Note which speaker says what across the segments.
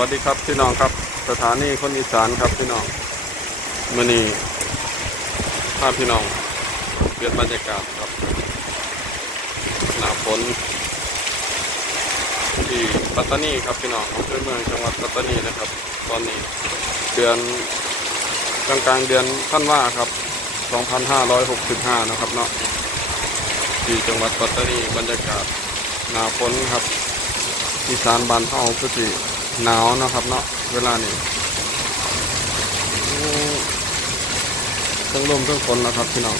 Speaker 1: วัสดีครับพี่น้องครับ สถานีคนอีสานครับพี่น้องมื่อนี้ภาพพี่น้องเปลี่ยนบรรยากาศครับหนาฝนที่ปัตตานีครับพี่น้องอำเภอเมืองจังหวัดปัตตานีนะครับ ตอนนี้เดือนกลางกลางเดือนท่านว่าครับ 2565 นะครับเนาะที่จังหวัดปัตตานีบรรยากาศหนาฝนครับอีสานบ้านเฮาคือสิ หนาวนะครับเนาะเวลานี้ทั้งลมทั้งฝนนะครับพี่น้อง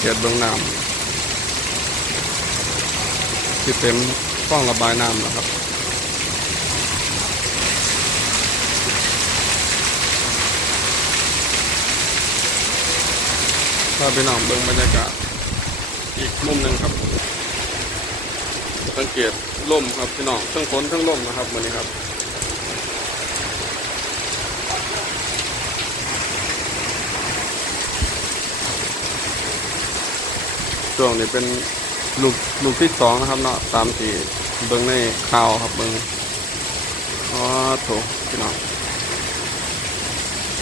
Speaker 1: เกตเบื้องน้ำที่เต็มฟ้องระบายน้ำนะครับถ้าพี่น้องเบื้องบรรยากาศอีกมุมหนึ่งครับ สังเกตล่มครับพี่น้องทั้งฝนทั้งล่มนะครับวันนี้ครับช่วงนี้เป็นลูกลูกที่สองนะครับเนาะตามที่เบิ้งในข่าวครับเบิ้งอ๋อโถพี่น้อง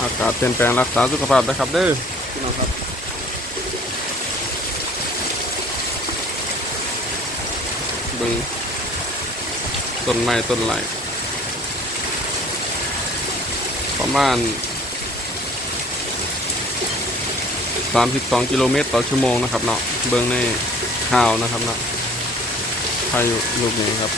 Speaker 1: อากาศเปลี่ยนแปลงรักษาสุขภาพนะครับเด้อพี่น้องครับ เบึงต้นไม้ต้นไหลประมาณ 32 กิโลเมตรต่อชั่วโมงนะครับเนาะเบิ้งในข่าวนะครับเนาะพายุลูกนี้ครับ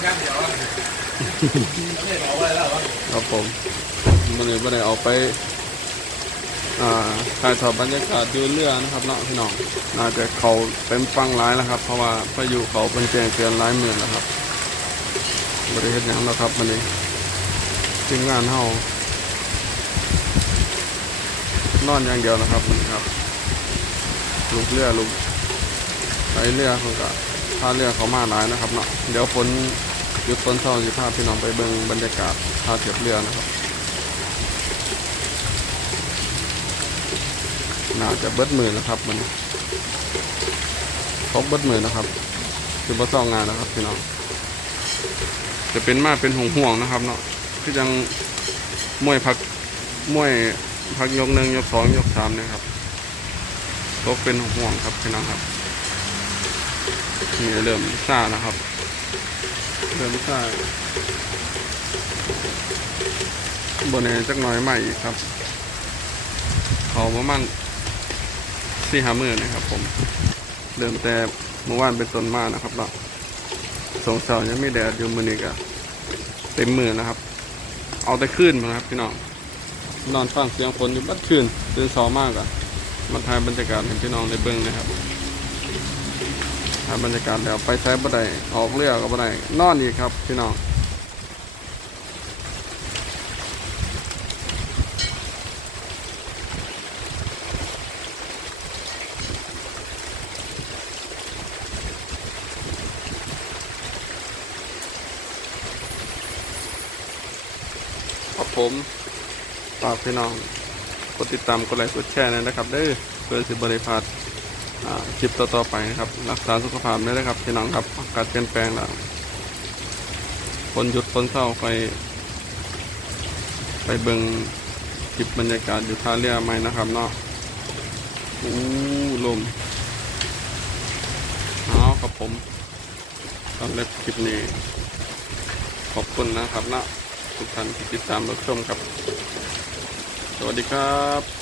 Speaker 2: เราเห็นนอนกันเดี๋ยวไม่บอกว่าแล้วว่า
Speaker 1: ครับผมวันนี้วันนี้ออกไปอ่าถ่ายทอดบรรยากาศดูเรือนะครับเนาะพี่น้องน่าจะเขาเต็มฟังร้ายแล้วครับ เพราะว่าพายุเขาเป็นแจงเตือนร้ายเมืองนะครับบริเวณยังแล้วครับวันนี้ทีมงานเฮานอนอย่างเดียวนะครับวันครับลูกเรือลูกไปเรือเขาก็ พาเรือเขามาหลายนะครับเนาะเดี๋ยวฝนหยุดฝนเศร้าสิพาพี่น้องไปเบิ่งบรรยากาศท่าเทียบเรือนะครับน่าจะเบิดมือนะครับมันครบเบิดมือนะครับคือบ่ต้องงานนะครับพี่น้องจะเป็นมาเป็นห่วงห่วงๆนะครับเนาะคือยังมวยพักมวยพักยกหนึ่งยกสองยกสามเนะครับตกเป็นห่วงห่วงๆครับพี่น้องครับ นี่เริ่มซ่านะครับ เริ่มซ่าบนเนจักน่อยใหม่อีกครับ เขาประมาณสี่ห้ามือนะครับผม เริ่มแต่เมื่อวานเป็นต้นมานะครับเนาะสงสารยังไม่แดดอยู่มือนี้ก็เต็มมือนะครับ เอาแต่ขึ้นมานะครับพี่น้องนอนฟังเสียงฝนอยู่บัดคืนตื่นเช้ามากอะมาถ่ายบรรยากาศให้พี่น้องได้เบิ่งนะครับ ถ่ายบรรยากาศแล้วไปใช้บ่ได้ออกเรือก็บ่ได้นอนอีกครับพี่น้องครับผมฝากพี่น้องกดติดตามกดไลค์กดแชร์นะครับเด้อเพื่อสิบริพาดอ่า คลิปต่อๆไปนะครับ รักษาสุขภาพได้วยนะครับพี่น้องครับอากาศเปลี่ยนแปลงแล้วฝนหยุดฝนเศร้าไป ไปเบิ่งคลิปบรรยากาศอยู่ท่าเรือใหมนะครับเนาะอู้ลมเอาครับผมสำหรับคลิปนี้ ขอบคุณนะครับนะทุกท่านที่ติดตามรับชมครับ สวัสดีครับ